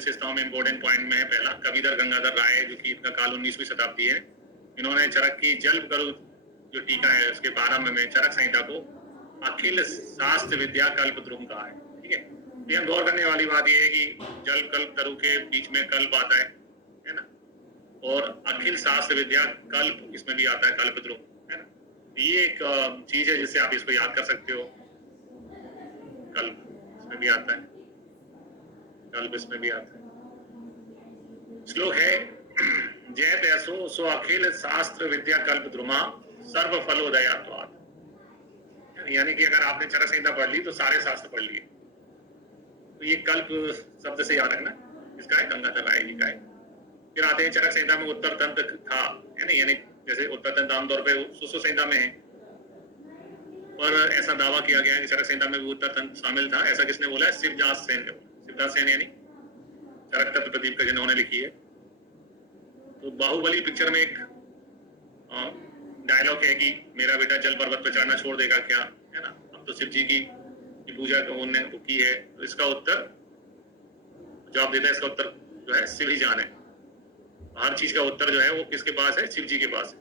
विशेषताओं में important point में है पहला, कविधर गंगाधर राय, जो कि इनका काल 19वीं शताब्दी है। इन्होंने चरक की जल्प करु जो टीका है उसके प्रारंभ में चरक संहिता को अखिल शास्त्र विद्या कल्प द्रुम कहा है। ठीक है, ये गौर करने वाली बात यह है कि जल कल्प तरु के बीच में कल्प आता है ना, और अखिल शास्त्र विद्या कल्प इसमें भी आता है, कल्प द्रुम, है ना। ये एक चीज है जिससे आप इसको याद कर सकते हो। कल्प इसमें भी आता है, कल्प इसमें भी आता है। श्लोक है जय पैसो सो अखिल शास्त्र विद्या कल्प द्रुमा सर्व फलोदयात्वात्। यानी कि अगर आपने चरक संहिता पढ़ ली तो सारे शास्त्र पढ़ लिए। तो ये कल्प शब्द से याद रखना, इसका है गंगाधर राय जी का है। फिर आते हैं चरक संहिता में उत्तर तंत्र था, है ना, यानी जैसे उत्तर तंत्र आमतौर पर सुश्रुत संहिता में है, पर ऐसा दावा किया गया है कि चरक संहिता में भी उत्तर तंत्र शामिल था। ऐसा किसने बोला है? शिवदास सेन ने बोला। शिवदास सेन यानी चरक तत्व प्रदीप का जिन्होंने लिखी है। तो बाहुबली पिक्चर में एक डायलॉग है कि मेरा बेटा जल पर्वत पर चढ़ना छोड़ देगा क्या, है ना, अब तो शिव जी की पूजा उन्होंने की है। तो इसका उत्तर जवाब देता है, इसका उत्तर जो है शिव ही जाने। हर चीज का उत्तर जो है वो किसके पास है? शिव जी के पास है।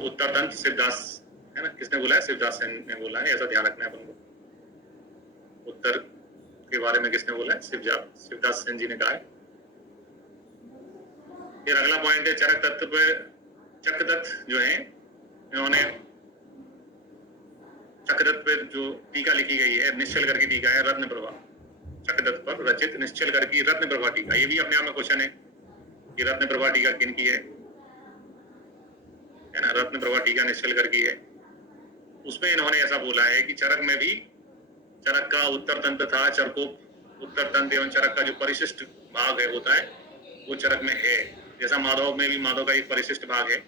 उत्तर तंत्र शिवदास, है ना, किसने बोला है? शिवदास सेन ने बोला है, ऐसा ध्यान रखना है अपन को। उत्तर के बारे में किसने बोला है? शिवदास सेन जी ने कहा है। फिर अगला पॉइंट है चरक तत्व पे चक्रदत्त जो है, इन्होंने चक्रदत्त पे जो टीका लिखी गई है, निश्चल करके टीका है, रत्न प्रभा, चक्रदत्त पर रचित निश्चल करके रत्न प्रभा टीका। ये भी अपने आप में क्वेश्चन है कि रत्न प्रभा टीका किन की है ना, रत्न प्रभा टीका निश्चल करके है। उसमें इन्होंने ऐसा बोला है कि चरक में भी चरक का उत्तर तंत्र था, चरकोप उत्तर तंत्र एवं चरक का जो परिशिष्ट भाग है होता है वो चरक में है। जैसा माधव में भी माधव का एक परिशिष्ट भाग है,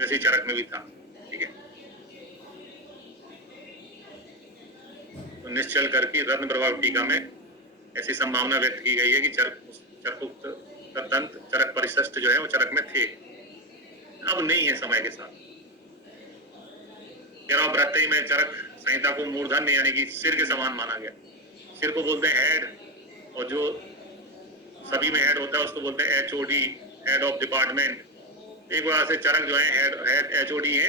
वैसे ही चरक में भी था। ठीक है, तो निश्चल करके रत्न प्रभा टीका में ऐसी संभावना व्यक्त की गई है कि चरकोक्त तंत्र चरक परिशिष्ट जो है वो चरक में थे, अब नहीं है समय के साथ। ब्रतई में चरक संहिता को मूर्धन्य यानी कि सिर के समान माना गया। सिर को बोलते हैं हेड, और जो सभी में हेड होता है उसको बोलते हैं HOD, हेड ऑफ डिपार्टमेंट। एक बार से चरक जो है हेड HOD है,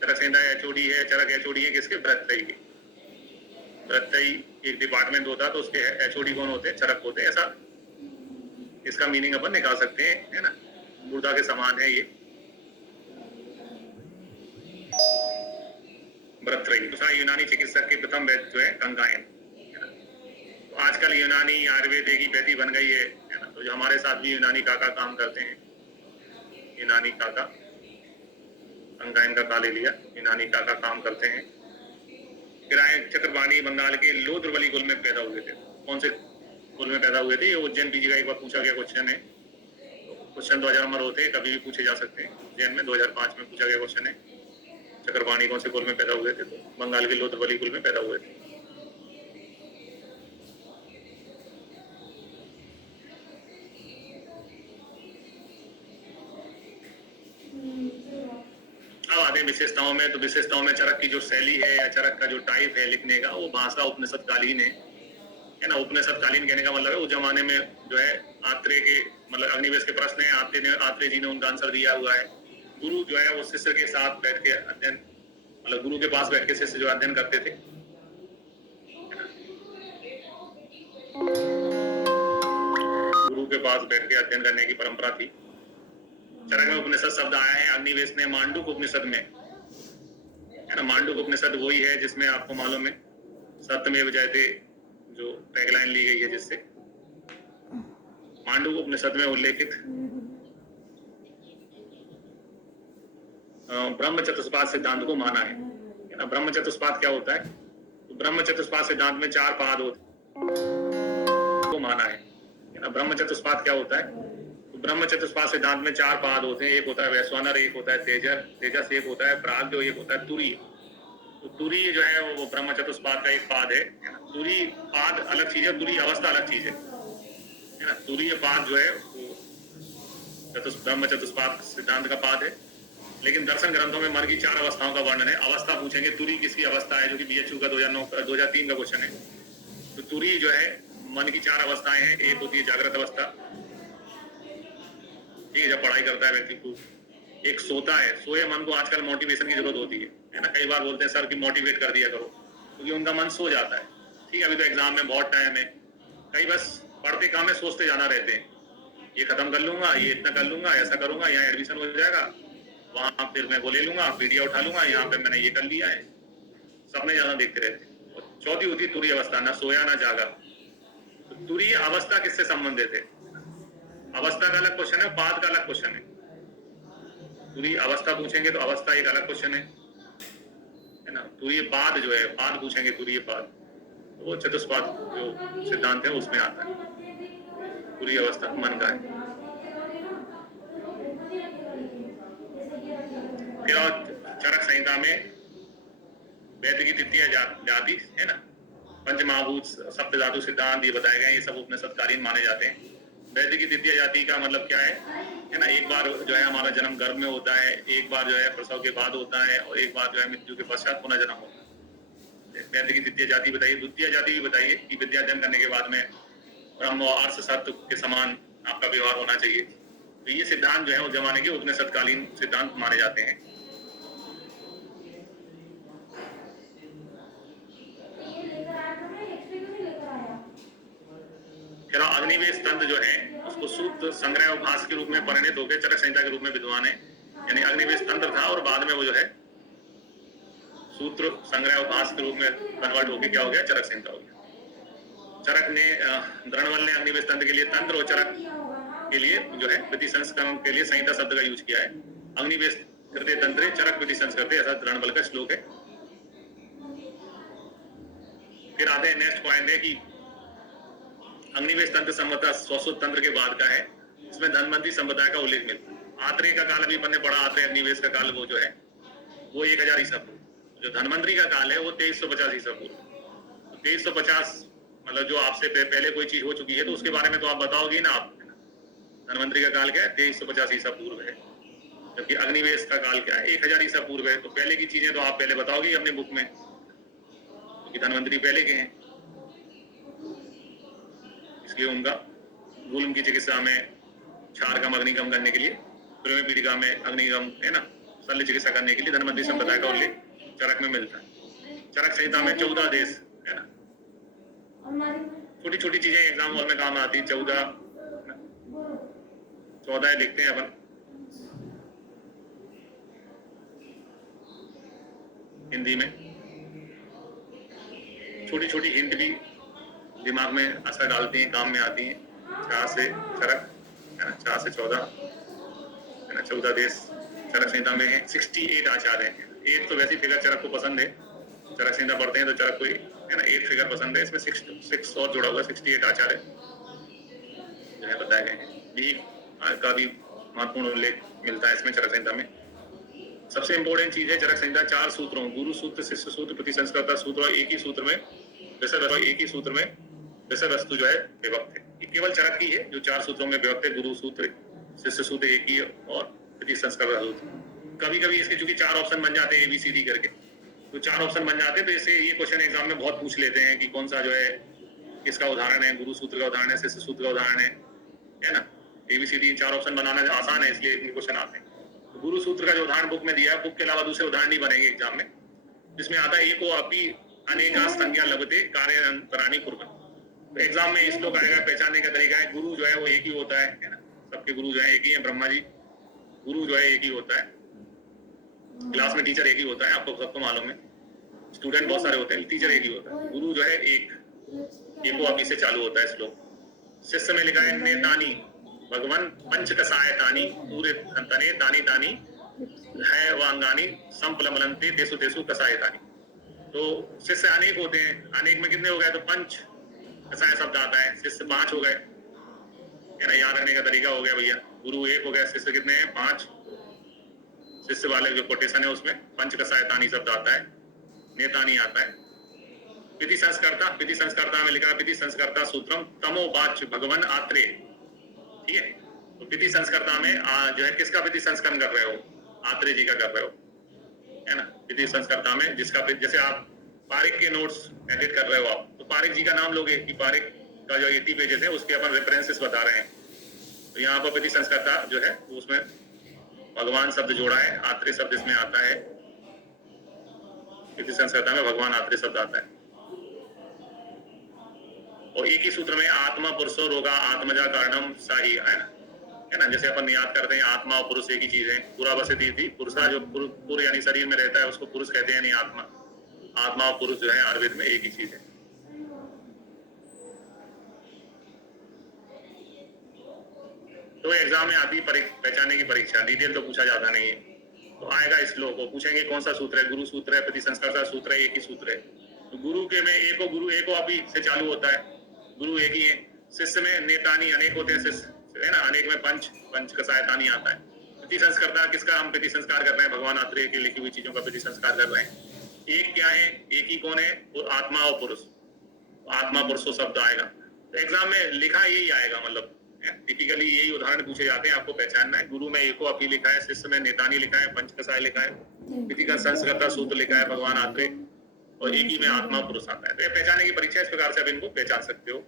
चरक संहिता HOD है, चरक HOD है किसके? ब्रतई के। ब्रतई एक डिपार्टमेंट होता है तो उसके HOD कौन होते हैं? चरक होते हैं। ऐसा इसका मीनिंग अपन निकाल सकते हैं, है ना, मूर्धा के समान है ये ब्रतई। दूसरा यूनानी चिकित्सक के प्रथम वैद्य जो है कंगायन, है ना। तो आजकल यूनानी आयुर्वेद की वैद्य बन गई है ना। तो जो हमारे साथ भी यूनानी काका काम करते हैं, यूनानी काका, कंगायन का का ले लिया, यूनानी काका काम करते हैं। फिर आए चक्रपाणी, बंगाल के लोद्रवली कुल में पैदा हुए थे। कौन से कुल में पैदा हुए थे? ये उज्जैन पीजी का एक बार पूछा गया क्वेश्चन है। क्वेश्चन 2000 नंबर होते हैं, कभी भी पूछे जा सकते हैं। उज्जैन में 2005 में पूछा गया क्वेश्चन है, चक्रपाणी कौन से कुल में पैदा हुए थे? तो बंगाल के लोद्रवली कुल में पैदा हुए थे। अब आते हैं विशेषताओं में। तो विशेषताओं में चरक की जो शैली है या चरक का जो टाइप है लिखने का, वो भाषा उपनिषद कालीन है ना। उपनिषद कालीन कहने का मतलब है उस जमाने में जो है आत्रेय के, मतलब अग्निवेश के प्रश्न है, आत्रेय जी ने उनका आंसर दिया हुआ है। गुरु जो है वो शिष्य के साथ बैठ के अध्ययन, मतलब गुरु के पास बैठ के शिष्य जो अध्ययन करते थे, गुरु के पास बैठ के अध्ययन करने की परंपरा थी। चरक में उपनिषद शब्द आया है अग्निवेश ने मांडुक उपनिषद में, है ना। मांडुक उपनिषद वही है जिसमें आपको मालूम है सत्यमेव जयते जो टैगलाइन ली गई है, जिससे मांडुक उपनिषद में उल्लेखित ब्रह्म चतुष्पाद सिद्धांत को माना है ना। ब्रह्म चतुष्पाद क्या होता है? तो ब्रह्म चतुष्पाद सिद्धांत में 4 पाद होते को माना है ना। ब्रह्म चतुष्पाद क्या होता है? तो ब्रह्म चतुष्पाद सिद्धांत में 4 पाद होते हैं। एक होता है वैश्वानर, एक होता है तेजस, एक होता है प्राग्ञ, एक होता है तुरीय। तो तुरी जो है वो ब्रह्म चतुष्पाद का एक पाद है ना। तुरी पाद अलग चीज है, तुरी अवस्था अलग चीज है ना। तुरीय पाद जो है वो ब्रह्म चतुष्पाद सिद्धांत का पाद है, लेकिन दर्शन ग्रंथों में मन की 4 अवस्थाओं का वर्णन है। अवस्था पूछेंगे तुरी किसकी अवस्था है, जो कि बीएचयू का 2003 का क्वेश्चन है। तो तुरी जो है मन की 4 अवस्थाएं हैं। एक होती है जागृत अवस्था, ठीक है, जब पढ़ाई करता है व्यक्ति को। एक सोता है, सोए मन को आजकल मोटिवेशन की जरूरत होती है ना। कई बार बोलते हैं सर कि मोटिवेट कर दिया करो, क्योंकि उनका मन सो जाता है। ठीक है, अभी तो एग्जाम में बहुत टाइम है, कई बस पढ़ते काम में सोचते जाना रहते हैं, ये खत्म कर लूंगा, ये इतना कर लूंगा, ऐसा करूंगा, यहाँ एडमिशन हो जाएगा, वहां फिर मैं वो ले लूंगा, पीडीएफ उठा लूंगा, यहाँ पे मैंने ये कर लिया है, सपने ज्यादा देखते रहते हैं। और चौथी होती है तुरीय अवस्था, ना सोया ना जागा। तो तुरीय अवस्था किससे संबंधित है? अवस्था का अलग क्वेश्चन है, पाद का अलग क्वेश्चन है। तुरीय अवस्था पूछेंगे तो अवस्था एक अलग क्वेश्चन है ना। तुरीय पाद जो है, पाद पूछेंगे तुरीय पाद, वो चतुष्पाद जो सिद्धांत है उसमें आता है। तुरीय अवस्था मन का है। फिर और चरक संहिता में वेद की तृतीय जाति है ना, पंच महाभूत सप्त धातु सिद्धांत ये बताए गए, ये सब उपनिषदकालीन माने जाते हैं। वैद्य की द्वितीय जाति का मतलब क्या है ना। एक बार जो है हमारा जन्म गर्भ में होता है, एक बार जो है प्रसव के बाद होता है, और एक बार जो है मृत्यु के पश्चात पुनः जन्म होता है। वैद्य की द्वितीय जाति बताइए। द्वितीय जाति भी बताइए कि विद्या अध्ययन करने के बाद में ब्रह्म और अर्थ सत्य के समान आपका व्यवहार होना चाहिए। तो ये सिद्धांत जो है उस जमाने के उपनिषदकालीन सिद्धांत माने जाते हैं। फिर अग्निवेश तंत्र जो है उसको सूत्र संग्रह और भाष के रूप में परिणत होकर चरक संहिता के रूप में विद्वान है। यानी अग्निवेश तंत्र था और बाद में वो जो है सूत्र संग्रह और भाष के रूप में कन्वर्ट होकर क्या हो गया, चरक संहिता हो गया। चरक ने द्रणवल ने अग्निवेश तंत्र के लिए तंत्र और चरक के लिए जो है विधि संस्करण के लिए संहिता शब्द का यूज किया है। अग्निवेश कृते तंत्रे चरक विधि संस्कृते, ऐसा द्रणवल का श्लोक है। फिर आते हैं नेक्स्ट पॉइंट है कि अग्निवेश तंत्र संवता 100 तंत्र के बाद का है, इसमें धन्वंतरी संप्रदाय का उल्लेख मिलता है। आत्रेय का काल अभी अपन ने पढ़ा, आत्रेय अग्निवेश का काल वो जो है वो 1000 ईसा पूर्व। जो धन्वंतरी का काल है वो 2350 ईसा पूर्व। 2350 मतलब जो आपसे पहले कोई चीज हो चुकी है तो उसके बारे में तो आप बताओगे ना आप। धन्वंतरी का काल क्या है? 2350 ईसा पूर्व है। जबकि अग्निवेश का काल क्या है? 1000 ईसा पूर्व है। तो पहले की चीजें तो आप पहले बताओगे अपने बुक में, क्योंकि धन्वंतरी पहले के हैं, इसलिए उनका गुलम की चिकित्सा में क्षारकम अग्निगम करने के लिए, प्रेम पीड़िका में अग्निगम है ना, शल्य चिकित्सा करने के लिए धन्वंतरी संप्रदाय का उल्लेख चरक में मिलता है। चरक संहिता में 14 देश है ना, छोटी छोटी चीजें एग्जाम हॉल में काम आती। 14 लिखते हैं अपन हिंदी में। छोटी छोटी हिंट भी दिमाग में असर डालती हैं, काम में आती हैं। 4 से चरक है ना, 4 से 14 है ना, 14 देश चरक संहिता में है। 68 आचार्य हैं। 8 तो वैसी फिगर चरक को पसंद है, चरक संहिता पढ़ते हैं तो चरक को है ना 8 फिगर पसंद है। इसमें 6 और जुड़ा हुआ 68 आचार्य जो है बताए गए हैं। भी का भी महत्वपूर्ण उल्लेख मिलता है इसमें चरक संहिता में। सबसे इंपॉर्टेंट चीज है चरक संहिता 4 सूत्रों, गुरु सूत्र, शिष्य सूत्र, प्रतिसंस्कृता सूत्र और एक ही सूत्र में विषय वस्तु जो है विभक्त है। ये केवल चरक ही है जो 4 सूत्रों में विभक्त है। गुरु सूत्र, शिष्य सूत्र एक ही और प्रतिसंस्कृता सूत्र। कभी कभी इसके चूंकि 4 ऑप्शन बन जाते हैं ABCD करके, तो 4 ऑप्शन बन जाते हैं, तो इससे ये क्वेश्चन एग्जाम में बहुत पूछ लेते हैं कि कौन सा जो है किसका उदाहरण है, गुरु सूत्र का उदाहरण है, शिष्य सूत्र का उदाहरण है ना। ABCD 4 ऑप्शन बनाना आसान है, इसलिए इतने क्वेश्चन आते हैं। तो गुरु सूत्र का जो उदाहरण बुक में दिया है, बुक के अलावा दूसरे उदाहरण नहीं बनेंगे एग्जाम में, जिसमें आता है एको अपि अनेका संज्ञा लभते कार्यान्तराणि कुर्वन्। तो एग्जाम में श्लोक आएगा, पहचानने का तरीका है, गुरु जो है वो एक ही होता है ना, सबके गुरु जो है एक ही है, ब्रह्मा जी गुरु जो है एक ही होता है। क्लास में टीचर एक ही होता है, आपको सबको मालूम है। स्टूडेंट बहुत सारे होते हैं, टीचर एक ही होता है। गुरु जो है एको अपि से चालू होता है श्लोक। शिष्य में लिखा है नेतानी भगवान पंच कसायतानी पूरे तने तानी तानी है वांगानी संपलमलंते तेसु तेसु कसायतानी। तो शिष्य अनेक होते हैं, अनेक में कितने हो गए? तो पंच कसाय शब्द आता है, शिष्य 5 हो गए है ना। याद रखने का तरीका हो गया भैया, गुरु 1 हो गया, शिष्य कितने हैं? 5। शिष्य वाले जो कोटेशन है उसमें पंच कसायतानी शब्द आता है नेतानी आता है। विधि संस्कर्ता में लिखा है विधि संस्कर्ता सूत्रम तमोवाच भगवन आत्रे। ठीक है, तो विधि संस्कर्ता में जो है किसका विधि संस्करण कर रहे हो? आत्रेय जी का कर रहे हो, है ना। विधि संस्कर्ता में जिसका, जैसे आप पारिक के नोट्स एडिट कर रहे हो आप, तो पारिक जी का नाम लोगे कि पारिक का जो 80 पेजेस है उसके अपन रेफरेंसेस बता रहे हैं। तो यहाँ पर विधि संस्कर्ता जो है उसमें भगवान शब्द जोड़ा है, आत्रेय शब्द इसमें आता है। विधि संस्कर्ता में भगवान आत्रेय शब्द आता है। और एक ही सूत्र में आत्मा पुरुषो रोगा आत्मजा कारणम साही, है ना। जैसे अपन याद करते हैं आत्मा और पुरुष एक ही चीज है। पूरा वसती थी पुरुषा, जो पूरे यानी शरीर में रहता है उसको पुरुष कहते हैं, नहीं आत्मा। आत्मा और पुरुष जो है आयुर्वेद में एक ही चीज है। तो एग्जाम में आती पहचानने की परीक्षा, डिटेल तो पूछा जाता नहीं है। तो आएगा श्लोक को पूछेंगे कौन सा सूत्र है, गुरु सूत्र है, प्रति संस्कार सूत्र है, एक ही सूत्र है। तो गुरु के में एको अभी से चालू होता है, गुरु एक ही है। शिष्य में नेतानी अनेक होते हैं, शिष्य है ना, अनेक में पंच का सहायतानी आता है। प्रति संस्कर्ता किसका हम प्रति संस्कार कर रहे हैं? भगवान आत्रेय की लिखी हुई चीजों का प्रति संस्कार कर रहे हैं। एक क्या है, एक ही कौन है? आत्मा और पुरुष। आत्मा पुरुषो शब्द आएगा तो एग्जाम में लिखा यही आएगा, मतलब टिपिकली यही उदाहरण पूछे जाते हैं, आपको पहचानना है। गुरु में एको अपी लिखा है, शिष्य में नेतानी लिखा है, पंचकसाय लिखा है, विधि का संस्कर्ता सूत्र लिखा है भगवान आत्रेय, और एक ही में आत्मा पुरुष आता है। तो ये पहचानने की परीक्षा, इस प्रकार से आप इनको पहचान सकते हो।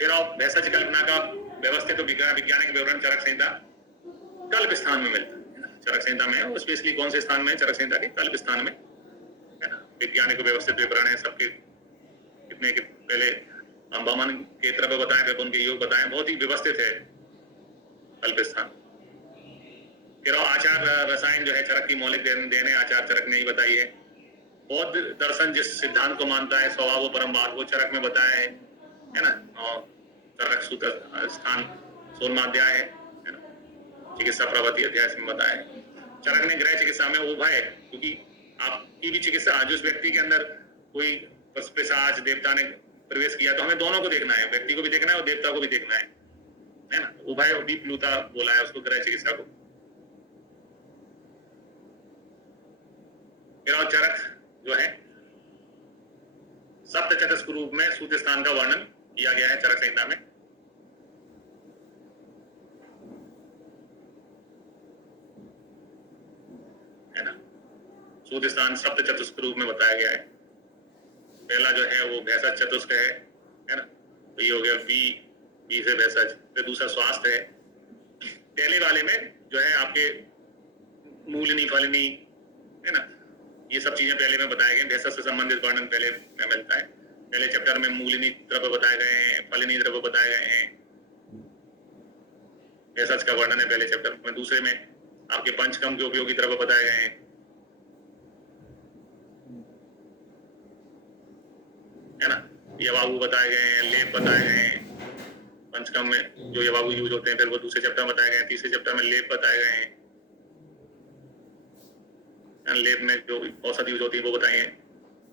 फिर आप भैषज कल्पना का व्यवस्थित तो वैज्ञानिक विवरण चरक संहिता कल्प स्थान में मिलता है। चरक संहिता में है, स्पेशली कौन से स्थान में? चरक संहिता के कल्प स्थान में, है ना। वैज्ञानिक व्यवस्थित विवरण है सबके, कितने के पहले अंबामन के तरफ बताए, फिर उनके योग बताए, बहुत ही व्यवस्थित है कल्प स्थान। फिर आचार रसायन जो है चरक की मौलिक देने आचार चरक ने ही बताई है। बौद्ध दर्शन जिस सिद्धांत को मानता है स्वभाव परम बात, वो चरक में बताया है ना। और चरक सूत्र स्थान 16वां अध्याय है ना। चिकित्सा प्रवृत्ति अध्याय में बताया है। चरक ने गृह चिकित्सा में उभय, क्योंकि आपकी भी चिकित्सा, जो उस व्यक्ति के अंदर कोई पिशाच देवता ने प्रवेश किया, तो हमें दोनों को देखना है, व्यक्ति को भी देखना है और देवता को भी देखना है ना। उभय दीपलूता बोला है उसको, गृह चिकित्सा को। फिर चरक जो है सप्त चतुष्क रूप में सूत्र स्थान का वर्णन किया गया है चरक संहिता में, है ना। सूत्र स्थान सप्त चतुष्क रूप में बताया गया है। पहला जो है वो भैषज चतुष्क है ना। तो ये हो गया बी से भैषज। फिर दूसरा स्वास्थ्य है। पहले वाले में जो है आपके मूलनी फलनी, है ना, ये सब चीजें पहले में बताए गए। भैषज से संबंधित वर्णन पहले में मिलता है। पहले चैप्टर में मूलनी द्रव्य बताए गए हैं, फलनी द्रव्य बताए गए हैं, भैषज का वर्णन है पहले चैप्टर में। दूसरे में आपके पंचकर्म के उपयोगी द्रव्य बताए गए हैं, है ना। यवागु बताए गए हैं, लेप बताए गए हैं पंचकर्म में जो यवागु यूज होते हैं। फिर वो दूसरे चैप्टर में बताए गए हैं। तीसरे चैप्टर में लेप बताए गए हैं, लेप में जो औषधि यूज होती है वो बताए हैं।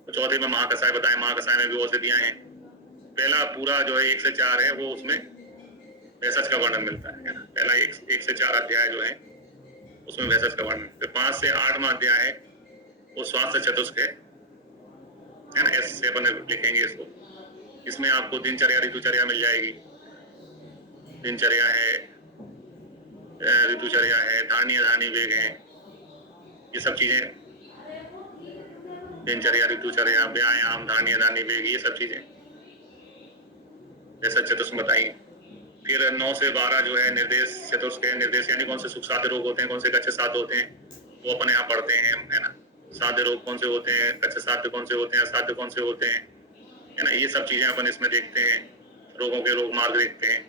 तो चौथे में महाकसाय बताए, महाकसाय में भी औषधियां हैं। पहला पूरा जो है 1 से 4 है, वो उसमें भैषज का वर्णन मिलता है ना। पहला 1 से 4 अध्याय जो है उसमें भैषज का वर्णन। फिर 5 से 8वां अध्याय है वो स्वास्थ्य चतुष्क है ना। एस से अपन लिखेंगे इसको। इसमें आपको दिनचर्या ऋतुचर्या मिल जाएगी। दिनचर्या है, ऋतुचर्या है, धानी वेग है, ये सब चीजें, दिनचर्या ऋतुचर्या व्यायाम धानी वेग, ये सब चीजें जैसा चतुष्क बताइए। फिर 9 से 12 जो है निर्देश चतुष्क है। निर्देश यानी कौन से सुख साध्य रोग होते हैं, कौन से कच्चे साध्य होते हैं, वो अपन यहाँ पढ़ते हैं, है ना। साध्य रोग कौन से होते हैं, कच्चे साध्य कौन से होते हैं, असाध्य कौन से होते हैं, है ना। ये सब चीजें अपन इसमें देखते हैं। रोगों के रोग मार्ग देखते हैं।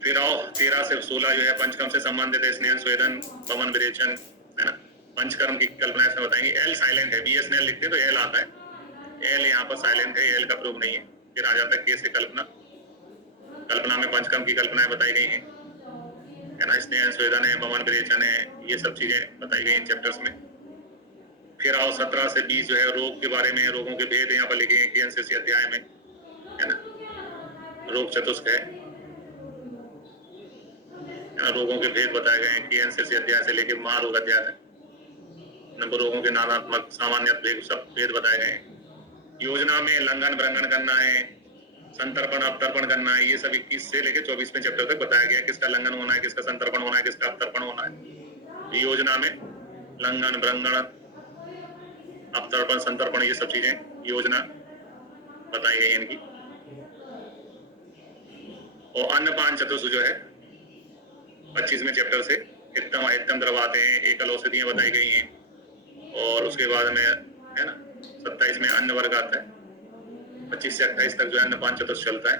फिर आओ 13 से 16 जो है पंचकर्म से संबंधित है। स्नेहन स्वेदन पवन विरेचन, है ना। पंचकर्म की कल्पना इसमें बताएंगे। एल साइलेंट है, BSNL लिखते हैं तो एल आता है। एल यहाँ पर साइलेंट है, एल का प्रयोग नहीं है। फिर आ जाता है के से कल्पना। कल्पना में पंचकर्म की कल्पनाएं बताई गई हैं, है ना। स्नेहन स्वेदन है, पवन विरेचन है, ये सब चीजें बताई गई हैं चैप्टर्स में। फिर आओ 17 से 20 जो है रोग के बारे में, रोगों के भेद यहाँ पर लिखे हैं KNCC अध्याय में, है ना। रोग चतुष्क है रोगों के भेद बताए गए हैं, KNCC अध्याय से लेकर महारोग अध्याय तक रोगों के नानात्मक सामान्य भेद सब भेद बताए गए हैं। योजना में लंघन भ्रंगण करना है, संतर्पण अवतर्पण करना है, ये सब 21 से लेकर 24वें चैप्टर तक बताया गया है, किसका लंघन होना है, किसका संतर्पण होना है, किसका अवतर्पण होना है। योजना में लंघन भ्रंगण अवतर्पण संतर्पण ये सब चीजें योजना बताई गई इनकी। और अन्नपान चतुर्थ जो है 25वें चैप्टर से हितम द्रव आते हैं, एकल औषधियां बताई गई हैं। और उसके बाद में है ना 27 में अन्न वर्ग आता है, 25 से 28 तक जो है अन्नपान चतुर्थ चलता है।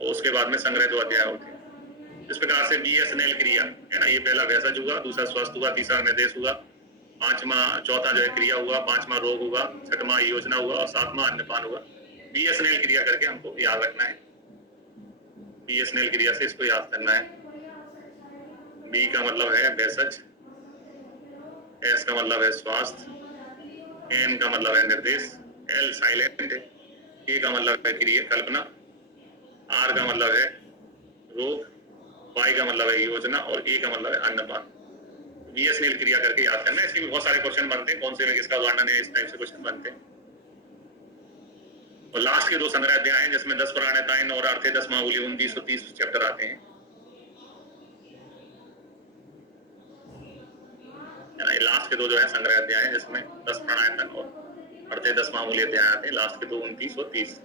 और उसके बाद में संग्रह 2 अध्याय होते हैं। इस प्रकार से BSNL क्रिया है ना, ये पहला भेषज हुआ, दूसरा स्वस्थ हुआ, तीसरा निर्देश हुआ, चौथा जो है क्रिया हुआ, 5वां रोग हुआ, 6वां योजना हुआ और 7वां अन्नपान हुआ। BSNL क्रिया करके हमको याद रखना है। BSNL क्रिया से इसको याद करना है। B का मतलब है भेषज, S का मतलब है स्वास्थ्य, N का मतलब है निर्देश, L साइलेंट है, K का मतलब है क्रिया कल्पना, R का मतलब है रोग, Y का मतलब है योजना और A का मतलब है अन्नपान। BSNL क्रिया करके याद करना है। इसके भी बहुत सारे क्वेश्चन बनते हैं, कौन से में किसका वर्णन है, इस टाइप से क्वेश्चन बनते हैं। और लास्ट के 2 संग्रह अध्याय हैं जिसमें 10 प्राणायाम और अर्थे 10 मामूली 29 और 30 चैप्टर आते हैं। लास्ट के 2 जो है संग्रह अध्याय हैं जिसमें 10 प्राणायाम और अर्थे 10 मामूली अध्याय आते हैं। लास्ट के 2 29 और 30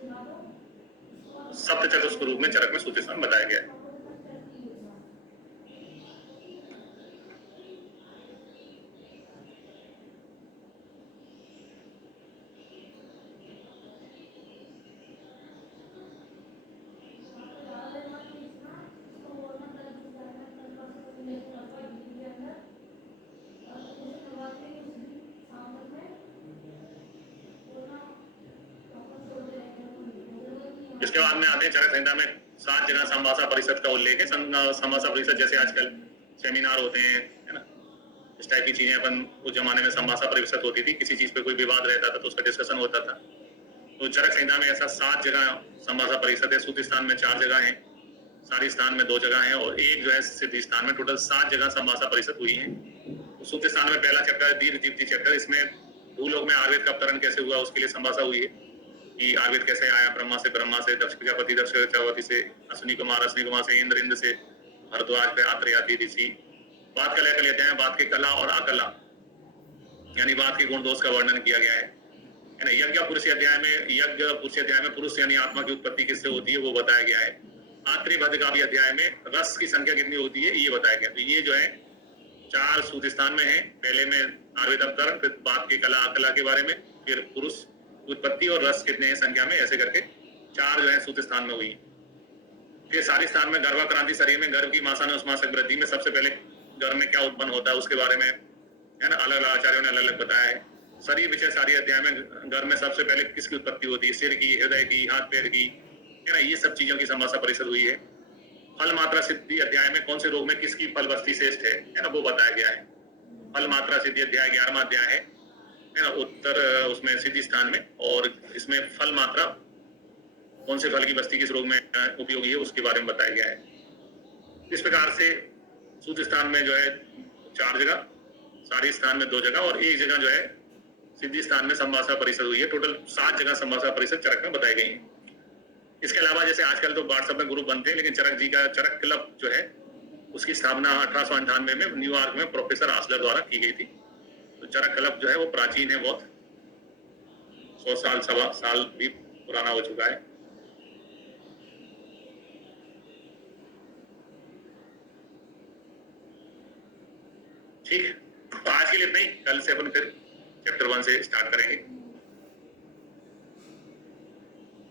सप्त चतुष्क रूप में चरक में सूत्र स्थान बताया गया है। इसके बाद में आते हैं चरक संहिता में 7 जगह संभाषा परिषद का उल्लेख है। संभाषा परिषद जैसे आजकल सेमिनार होते हैं है ना, इस टाइप की चीजें अपन उस जमाने में संभाषा परिषद होती थी। किसी चीज पे कोई विवाद रहता था तो उसका डिस्कशन होता था। तो चरक संहिता में ऐसा 7 जगह संभाषा परिषद है। सूत्र स्थान में 4 जगह है, सारी स्थान में 2 जगह है और एक जो है सिद्धि स्थान में। टोटल 7 जगह संभाषा परिषद हुई है। तो सूत्र स्थान में पहला चैप्टर दीर्घ दीप्ति चैप्टर, इसमें भूलोक में आयुर्वेद का अवतरण कैसे हुआ उसके लिए संभाषा हुई है कि आयुर्वेद कैसे आया, ब्रह्मा से दक्ष प्रजापति, दक्ष प्रजापति से अश्विनी कुमार से इंद्र, इंद्र से भरद्वाज पे आत्रेय आदि ऋषि। बात कला कर लेते हैं। बात की कला और अकला यानी बात के गुण दोष का वर्णन किया गया है ना। यज्ञ पुरुष अध्याय में पुरुष यानी आत्मा की उत्पत्ति किससे होती है वो बताया गया है। आत्रेय भद्रकाव्य अध्याय में रस की संख्या कितनी होती है ये बताया गया। तो ये जो है 4 सूत्र स्थान में है। पहले में आयुर्वेद अवतरण, फिर बात की कला अकला के बारे में, फिर पुरुष उत्पत्ति और रस कितने हैं संख्या में, ऐसे करके 4 जो है सूत्र स्थान में हुई। फिर सारी स्थान में गर्भाक्रांति, शरीर में गर्भ की मासान उष्माशक वृद्धि में सबसे पहले गर्भ में क्या उत्पन्न होता है उसके बारे में है ना, अलग अलग आचार्यों ने अलग अलग बताया है। शरीर विषय सारी अध्याय में गर्भ में सबसे पहले किसकी उत्पत्ति होती है, सिर की, हृदय की, हाथ पैर की है ना, ये सब चीजों की संभाषा परिषद हुई है। फल मात्रा सिद्धि अध्याय में कौन से रोग में किसकी फल बस्ती श्रेष्ठ है ना, वो बताया गया है। फल मात्रा सिद्धि अध्याय 11वां अध्याय है ना, उत्तर उसमें सिद्धि स्थान में। और इसमें फल मात्रा कौन से फल की बस्ती किस रोग में उपयोगी है उसके बारे में बताया गया है। इस प्रकार से सूत्र स्थान में जो है 4 जगह, सारी स्थान में 2 जगह और 1 जगह जो है सिद्धि स्थान में संभाषा परिषद हुई है। टोटल 7 जगह संभाषा परिषद चरक में बताई गई है। इसके अलावा जैसे आजकल तो व्हाट्सएप में ग्रुप बनते हैं, लेकिन चरक जी का चरक क्लब जो है उसकी स्थापना 1898 में न्यूयॉर्क में प्रोफेसर आसलर द्वारा की गई थी। तो चरक क्लब जो है वो प्राचीन है, बहुत 100 साल, 1.25 साल भी पुराना हो चुका है। ठीक, तो आज के लिए इतना ही। कल से अपन फिर चैप्टर 1 से स्टार्ट करेंगे।